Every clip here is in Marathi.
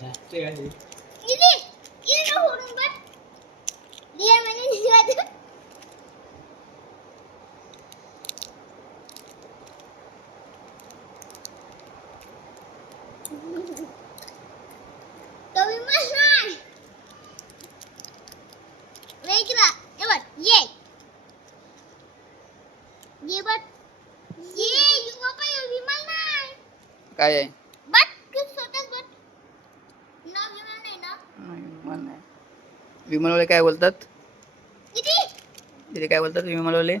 ini udah hurung banget dia mainin dia aja. Tapi mana? Wait ya buat ye. Ye buat ye juga apa ya gimana? काय आहे? Bat ke sotas bat. ना gimana ना? विमान आहे. विमानवाले काय बोलतात? Ini तिथे काय बोलतात विमानवाले?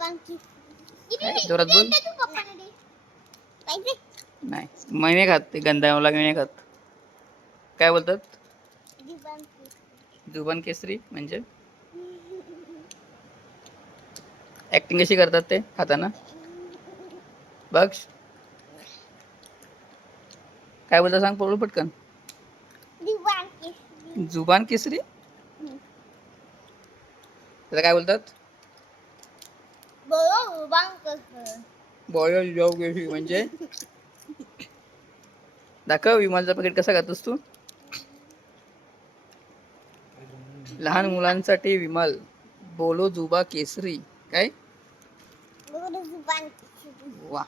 bangki. काय जोरात बोल. Itu kapan nih? Baik. नाही मी नाही खात, ते गंधावाला मी नाही खात. काय बोलतात? Di bangki. जुबान केसरी म्हणजे ऍक्टिंग कशी करतात ते खाताना बघ. काय बोलतात सांग पळू पटकन. Di bangki. जुबान केसरी त्याला काय बोलतात? Bawa bangke. बॉयल जॉब केसरी म्हणजे दाखव विमानचा पॅकेट कसा खातोस तू. लहान मुलांसाठी विमाल बोलो जुबा केसरी काय Bawa di bangki. वा.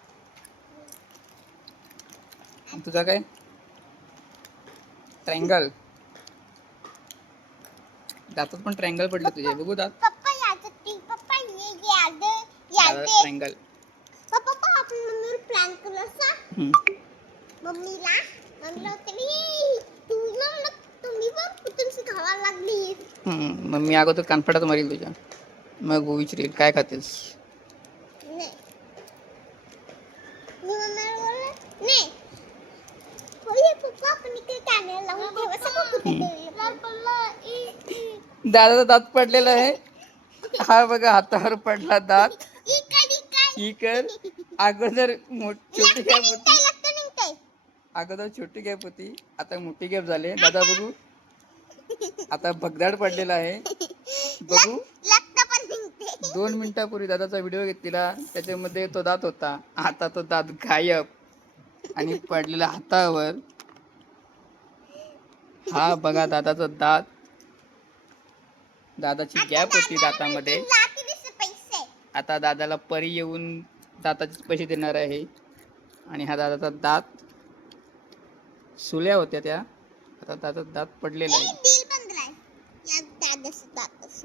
आणि तुझा काय ट्रायंगल दातात पण ट्रायंगल पडले तुझे बघू दात. Papa ya ती पप्पा ये आदे ट्रायंगल पप्पा आपण मम्मीवर प्लॅन केलं असा मम्मीला तरी तुम्ही पण तुमची खावा लागली. मग मी अगोदर कानफडात मारील तुझ्या मग विचारेल काय खातेस. नाही मी मम्मीला बोलले नाही होय पप्पा आपण इथे कॅमेरा लावून ठेवा सगळं कुठे लाल पडला दादाचा दात पडलेला आहे. हा बघा हातावर पडला दात. ही कर अगोदर छोटी कॅप होती. अगोदर छोटी कॅप होती आता मोठी कॅप झाली. दादा बघू आता भगदाड पडलेला आहे बघू. 2 मिनिटापूर्वी दादाचा व्हिडिओ घेतलेला त्याच्यामध्ये तो दात होता. आता तो दात गायब आणि पडलेला हातावर. हा बघा दादाचा दात. दादाची गॅप होती दातामध्ये. आता दादाला परी येऊन दाताचे पैसे देणार आहे. आणि हा दादाचा दात सुल्या होत्या त्या आता दादाचा दात पडलेला आहे.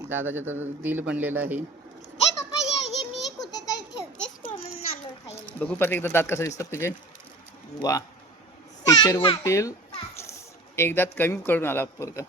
दादाच्या दातात दिल बनलेला आहे. बघू परत एकदा दात कसा दिसतात तुझे. वा टीचर बोलतील एक दात कमी करून आला पोरगा.